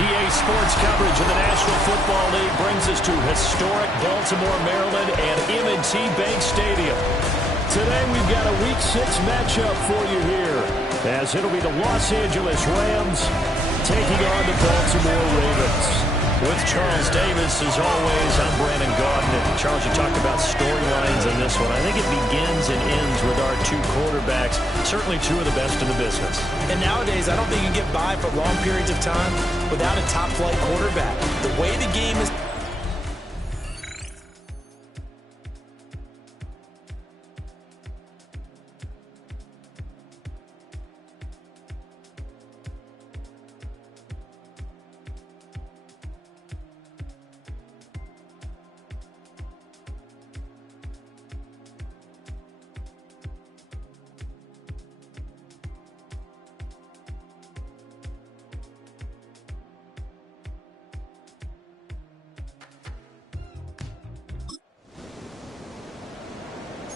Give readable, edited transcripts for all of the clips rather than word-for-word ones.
EA Sports coverage of the National Football League brings us to historic Baltimore, Maryland, and M&T Bank Stadium. Today we've got a Week 6 matchup for you here, as it'll be the Los Angeles Rams taking on the Baltimore Ravens. With Charles Davis, as always, I'm Brandon Gaudin. And Charles, you talked about storylines in this one. I think it begins and ends with our two quarterbacks, certainly two of the best in the business. And nowadays, I don't think you get by for long periods of time without a top-flight quarterback. The way the game is...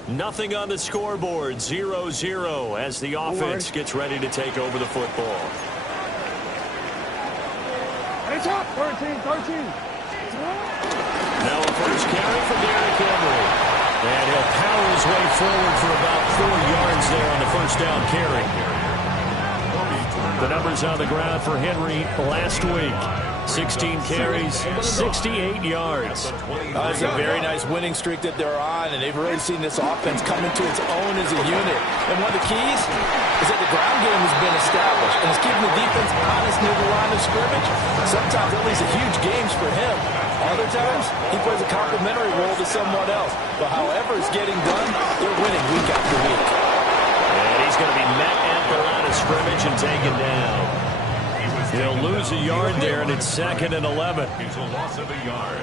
Nothing on the scoreboard, 0-0 as the offense gets ready to take over the football. It's up, 13. Now a first carry for Derrick Henry. And he'll power his way forward for about 4 yards there on the first down carry. The numbers on the ground for Henry last week. 16 carries, 68 yards. It's a very nice winning streak that they're on, and they've really seen this offense come into its own as a unit. And one of the keys is that the ground game has been established, and it's keeping the defense honest near the line of scrimmage. Sometimes that leads to huge games for him. Other times, he plays a complementary role to someone else. But however it's getting done, they're winning week after week. And he's going to be met at the line of scrimmage and taken down. He'll lose a yard there, and it's 2nd and 11. It's a loss of a yard.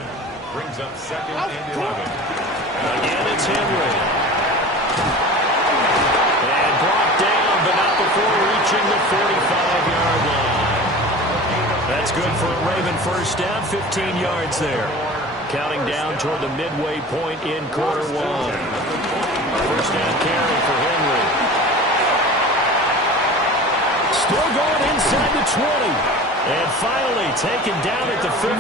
Brings up 2nd and 11. Again, it's Henry. And brought down, but not before reaching the 45-yard line. That's good for a Raven first down, 15 yards there. Counting down toward the midway point in quarter one. First down carry for Henry. Still going inside the 20. And finally taken down at the 15.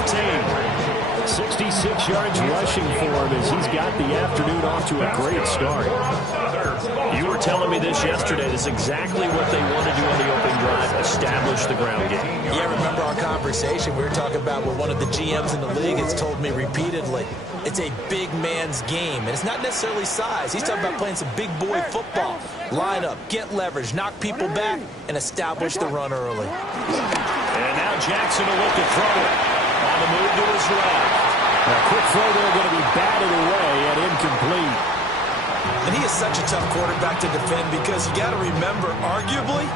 66 yards rushing for him as he's got the afternoon off to a great start. You were telling me this yesterday. This is exactly what they want to do on the opening drive, establish the ground game. Yeah, remember our conversation? We were talking about what one of the GMs in the league has told me repeatedly. It's a big man's game, and it's not necessarily size. He's talking about playing some big boy football. Line up, get leverage, knock people back, and establish the run early. And now Jackson will look to throw it. On the move to his left. A quick throw there going to be batted away and incomplete. And he is such a tough quarterback to defend because you got to remember, arguably,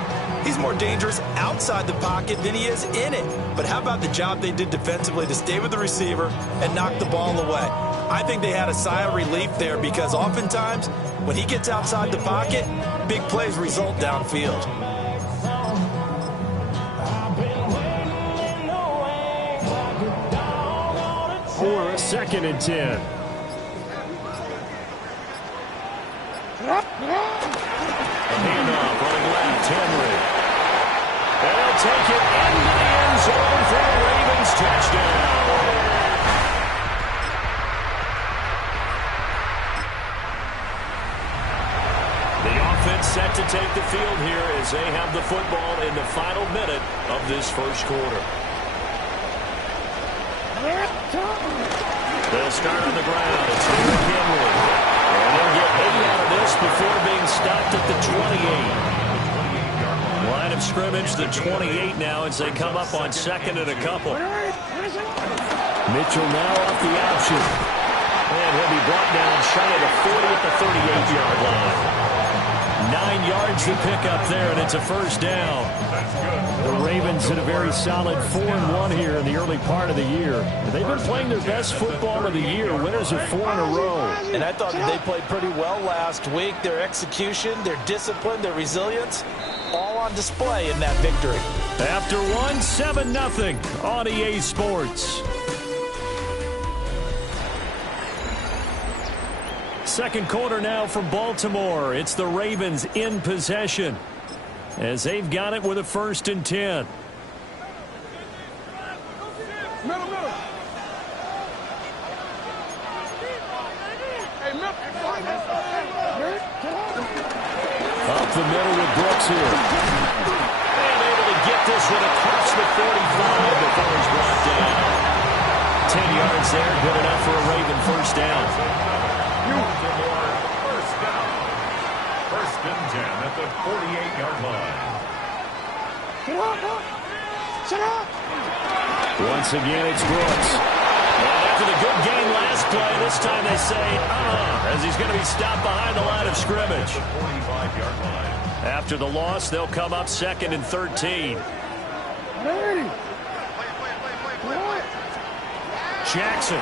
he's more dangerous outside the pocket than he is in it. But how about the job they did defensively to stay with the receiver and knock the ball away? I think they had a sigh of relief there because oftentimes when he gets outside the pocket, big plays result downfield. For a 2nd and 10. Handoff running left, Henry. And he'll take it into the end zone for the Ravens touchdown. The offense set to take the field here as they have the football in the final minute of this first quarter. They'll start on the ground. It's Derrick Henry. And they'll get 8 out of this before being stopped at the 28. Line of scrimmage, the 28 now as they come up on 2nd and a couple. Mitchell now off the option. And he'll be brought down shy of the 40 at the 38-yard line. 9 yards to pick up there, and it's a first down. The Ravens in a very solid 4-1 here in the early part of the year. They've been playing their best football of the year, winners of 4 in a row. And I thought that they played pretty well last week. Their execution, their discipline, their resilience, all on display in that victory. After one, 7-0 on EA Sports. Second quarter now from Baltimore. It's the Ravens in possession as they've got it with a 1st and 10. Up the middle with Brooks here. And able to get this one across the 45 before he's brought down. 10 yards there, good enough for a Raven first down. First down. First and 10 at the 48-yard line. Once again, it's Brooks. And after the good game last play, this time they say, as he's going to be stopped behind the line of scrimmage. 45-yard line. After the loss, they'll come up 2nd and 13. Jackson.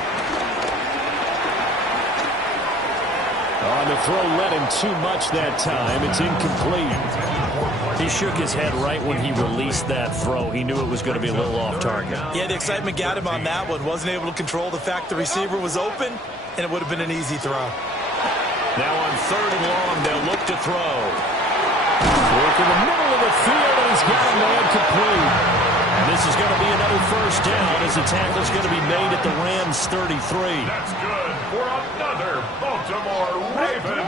On the throw, led him too much that time. It's incomplete. He shook his head right when he released that throw. He knew it was going to be a little off target. Yeah, the excitement got him on that one. Wasn't able to control the fact the receiver was open, and it would have been an easy throw. Now on 3rd and long, they'll look to throw. Work in the middle of the field, and he's got a man complete. And this is going to be another first down as the tackle's going to be made at the Rams' 33. That's good for another Baltimore Raven.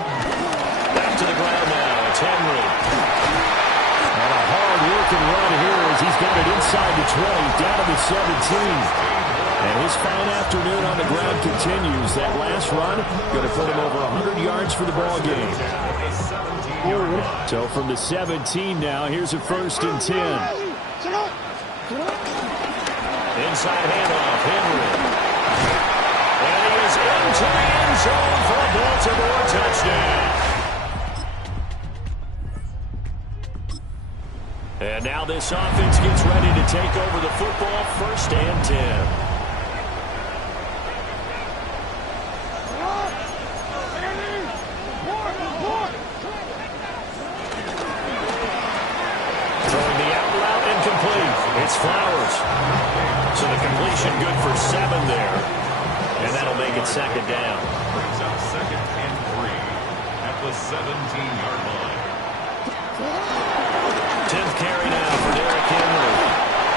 Back to the ground now. It's Henry. And a hard-working run here as he's got it inside the 20, down to the 17. And his fine afternoon on the ground continues. That last run going to put him over 100 yards for the ball game. So from the 17 now, here's a 1st and 10. Inside handoff, Henry. And he is into the end zone for a Baltimore touchdown. And now this offense gets ready to take over the football. 1st and 10. It's Flowers. So the completion good for 7 there. And that'll make it 2nd down. Brings up 2nd and 3 at the 17-yard line. 10th carry now for Derrick Henry.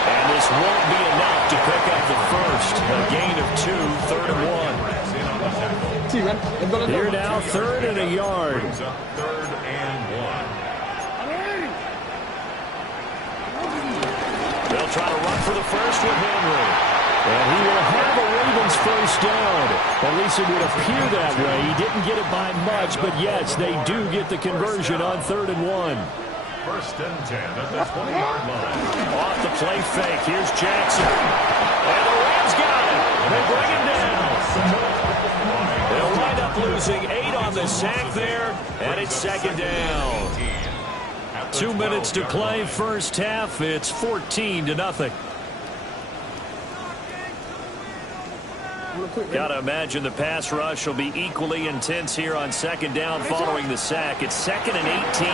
And this won't be enough to pick up the first. A gain of 2, 3rd and 1. Here now, 3rd and a yard. Brings up 3rd and 1. They'll try to run for the first with Henry. And he will have a Ravens first down. At least it would appear that way. He didn't get it by much, but yes, they do get the conversion on 3rd and 1. 1st and 10 at the 20-yard line. Off the play fake. Here's Jackson. And the Rams got it. They bring him down. They'll wind up losing 8 on the sack there, and it's 2nd down. 2 minutes to play, first half. It's 14-0. Got to imagine the pass rush will be equally intense here on 2nd down following the sack. It's 2nd and 18.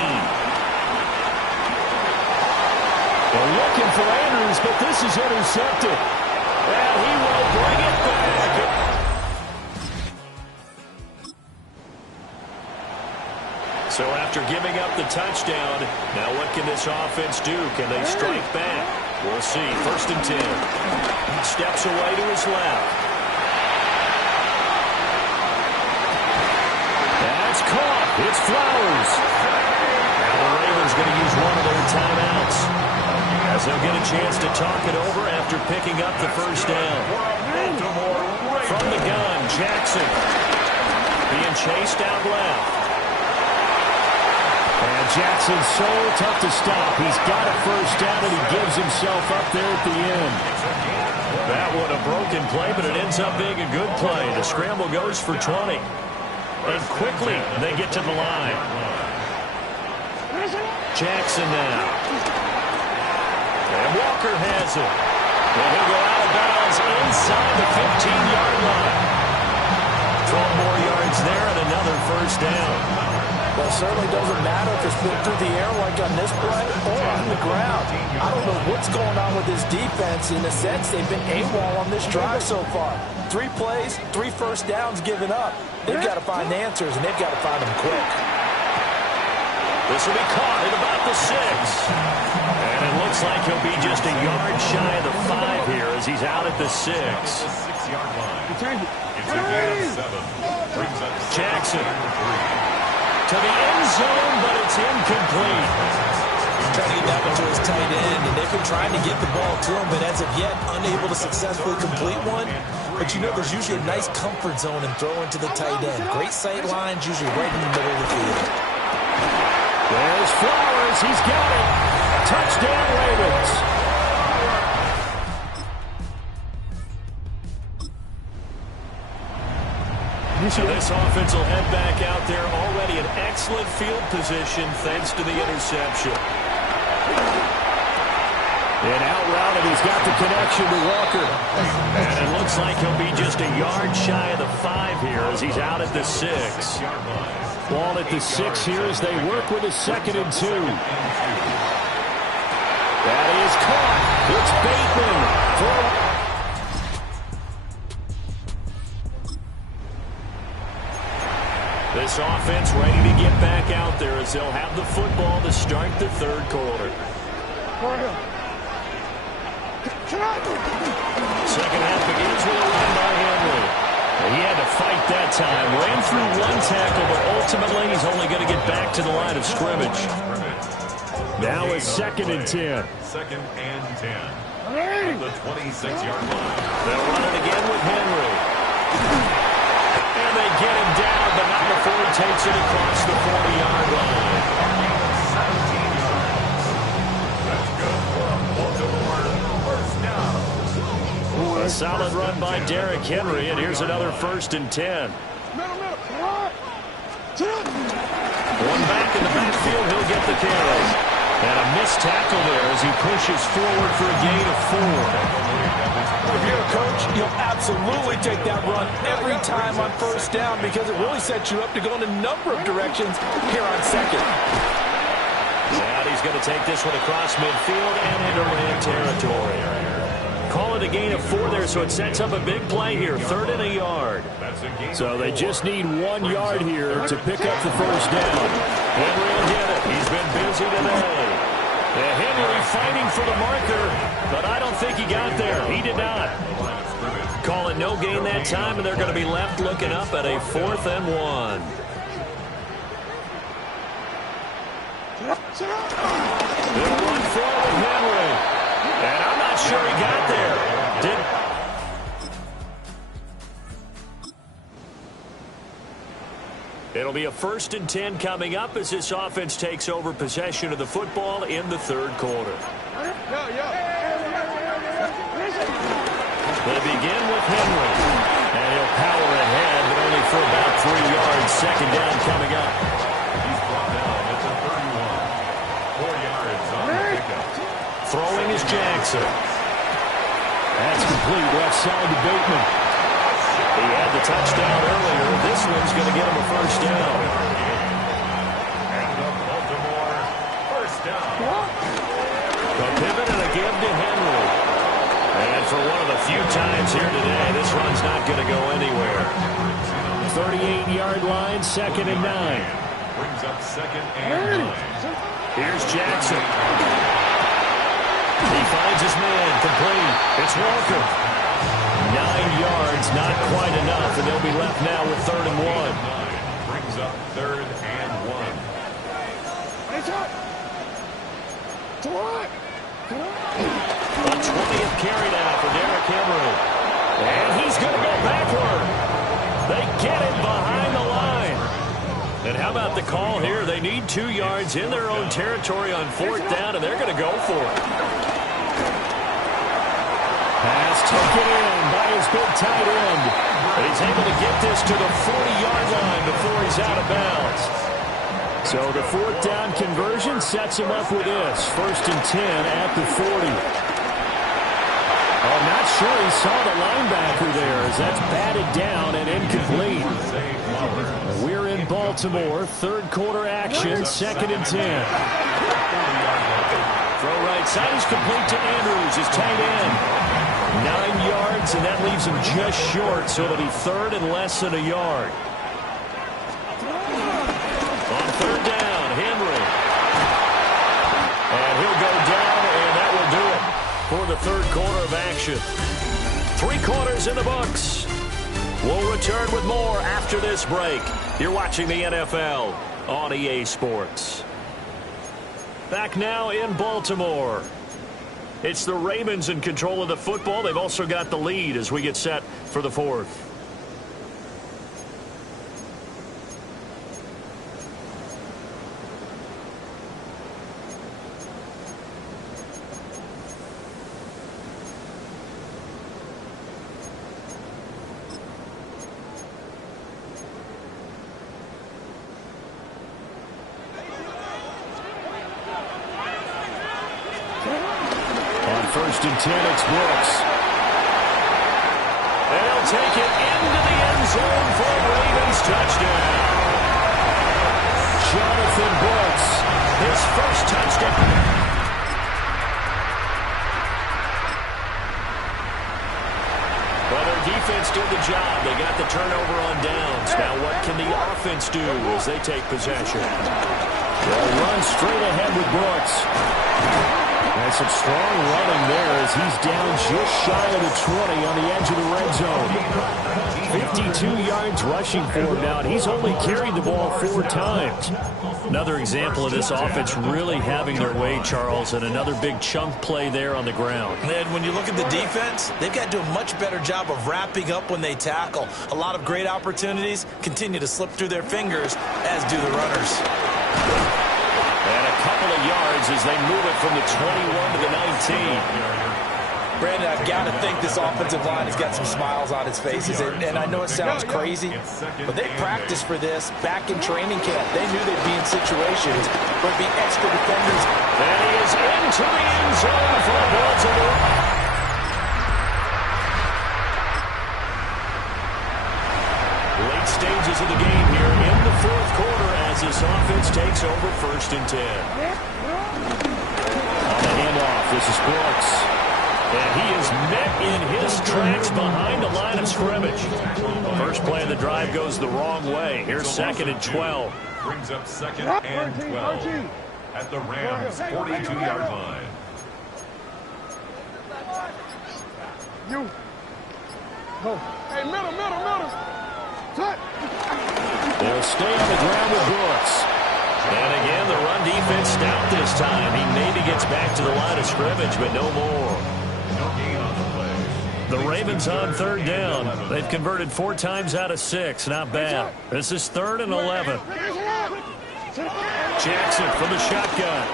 They're looking for Andrews, but this is intercepted. And he will bring it back. So after giving up the touchdown, now what can this offense do? Can they strike back? We'll see. 1st and 10. Steps away to his left. That's caught. It's Flowers. Now the Ravens going to use one of their timeouts, as they'll get a chance to talk it over after picking up the first down. From the gun, Jackson being chased out left. And Jackson's so tough to stop. He's got a first down, and he gives himself up there at the end. That one a broken play, but it ends up being a good play. The scramble goes for 20. And quickly, they get to the line. Jackson now. And Walker has it. And he'll go out of bounds inside the 15-yard line. 12 more yards there and another first down. Well, it certainly doesn't matter if it's been through the air like on this play or on the ground. I don't know what's going on with this defense. In a sense, they've been AWOL on this drive so far. 3 plays, 3 first downs given up. They've got to find answers, and they've got to find them quick. This will be caught at about the 6. And it looks like he'll be just a yard shy of the 5 here as he's out at the 6. 26-yard line. It's a gain of 7. Brings up Jackson to 3. the end zone, but it's incomplete. Trying to get that one to his tight end, and they've been trying to get the ball to him, but as of yet, unable to successfully complete one. But you know, there's usually a nice comfort zone in throwing to the tight end. Great sight lines, usually right in the middle of the field. There's Flowers. He's got it. Touchdown, Ravens. So this offense will head back out there, already in excellent field position thanks to the interception. And out route, and he's got the connection to Walker. And it looks like he'll be just a yard shy of the 5 here as he's out at the 6. Ball at the 6 here as they work with a 2nd and 2. That is caught. It's Bateman for... This offense ready to get back out there as they'll have the football to start the 3rd quarter. Second half begins with a run by Henry. He had to fight that time. Ran through one tackle, but ultimately he's only going to get back to the line of scrimmage. Now it's 2nd and 10. 2nd and 10. At the 26-yard line. They'll run it again with Henry. And they get him down, but not before he takes it across the 40-yard line. 17 yards. That's good for a Baltimore first down. A solid run by Derrick Henry, and here's another 1st and 10. One back in the backfield, he'll get the carry. And a missed tackle there as he pushes forward for a gain of 4. If you're a coach, you'll absolutely take that run every time on 1st down because it really sets you up to go in a number of directions here on 2nd. And he's going to take this one across midfield and into Ram territory. Call it a gain of 4 there, so it sets up a big play here, 3rd and a yard. So they just need 1 yard here to pick up the 1st down. Henry will get it. He's been busy today. And Henry fighting for the marker, but I don't think he got there. He did not. Call it no gain that time, and they're going to be left looking up at a 4th and 1. They'll run forward Henry. And I'm not sure he got there. It'll be a 1st and 10 coming up as this offense takes over possession of the football in the 3rd quarter. They begin with Henry. And he'll power ahead, but only for about 3 yards. 2nd down coming up. He's brought down at the 31. 4 yards on the pickup. Throwing is Jackson. That's complete. Left side to Bateman. He had the touchdown earlier. This one's going to get him a 1st down. And the Baltimore first down. The pivot and a give to Henry. And for one of the few times here today, this run's not going to go anywhere. 38-yard line, 2nd and 9. Brings up 2nd and 9. Here's Jackson. He finds his man, complete. It's Walker. 9 yards, not quite enough, and they'll be left now with 3rd and 1. Brings up 3rd and 1. A 20th carry now for Derrick Henry. And he's going to go backward. They get him behind the line. And how about the call here? They need 2 yards in their own territory on 4th down, and they're going to go for it. Pass taken in by his big tight end. But he's able to get this to the 40-yard line before he's out of bounds. So the 4th down conversion sets him up with this. 1st and 10 at the 40. I'm not sure he saw the linebacker there as that's batted down and incomplete. We're in Baltimore. 3rd quarter action. 2nd and 10. Throw right side is complete to Andrews, his tight end. 9 yards, and that leaves him just short, so it'll be 3rd and less than a yard. On 3rd down, Henry. And he'll go down, and that will do it for the 3rd quarter of action. 3 quarters in the books. We'll return with more after this break. You're watching the NFL on EA Sports. Back now in Baltimore. It's the Ravens in control of the football. They've also got the lead as we get set for the fourth. First and 10, it's Brooks. They'll take it into the end zone for a Ravens touchdown. Jonathan Brooks, his first touchdown. Well, their defense did the job. They got the turnover on downs. Now what can the offense do as they take possession? They'll run straight ahead with Brooks. And some strong running there as he's down just shy of the 20 on the edge of the red zone. 52 yards rushing for him now, and he's only carried the ball 4 times. Another example of this offense really having their way, Charles, and another big chunk play there on the ground. And when you look at the defense, they've got to do a much better job of wrapping up when they tackle. A lot of great opportunities continue to slip through their fingers, as do the runners. And a couple of yards as they move it from the 21 to the 19. Brandon, I've got to think this offensive line has got some smiles on its faces. And I know it sounds crazy, but they practiced for this back in training camp. They knew they'd be in situations where it'd be extra defenders. And he is into the end zone for Baltimore. Late stages of the game here in the fourth quarter as this offense takes over 1st and 10. On the handoff, this is Brooks. And he is met in his tracks behind the line of scrimmage. First play of the drive goes the wrong way. Here's 2nd and 12. Brings up 2nd and 12 at the Rams' 42-yard line. You. Go. Hey, middle. Touch. They'll stay on the ground with Brooks. And again, the run defense stout this time. He maybe gets back to the line of scrimmage, but no more. No gain on the play. The Ravens on 3rd down. They've converted 4 times out of 6. Not bad. This is 3rd and 11. Jackson from the shotgun.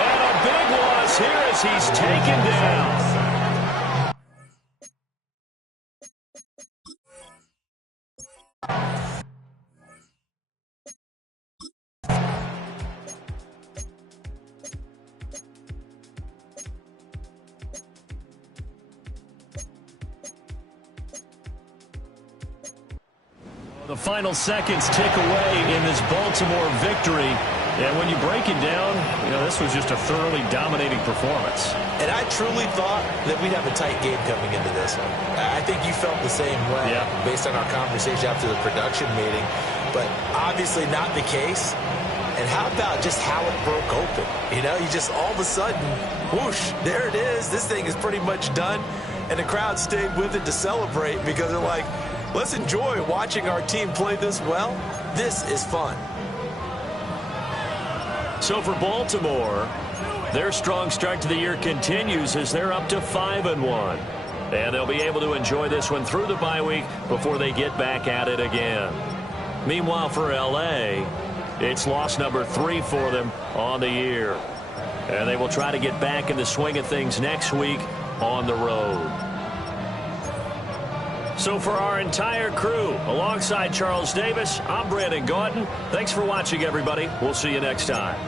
And a big loss here as he's taken down. The final seconds tick away in this Baltimore victory. And when you break it down, this was just a thoroughly dominating performance. And I truly thought that we'd have a tight game coming into this. I think you felt the same way based on our conversation after the production meeting. But obviously not the case. And how about just how it broke open? You just all of a sudden, whoosh, there it is. This thing is pretty much done. And the crowd stayed with it to celebrate because they're like, let's enjoy watching our team play this well. This is fun. So for Baltimore, their strong start to the year continues as they're up to 5-1. And they'll be able to enjoy this one through the bye week before they get back at it again. Meanwhile, for L.A., it's loss number 3 for them on the year. And they will try to get back in the swing of things next week on the road. So for our entire crew, alongside Charles Davis, I'm Brandon Gaudin. Thanks for watching, everybody. We'll see you next time.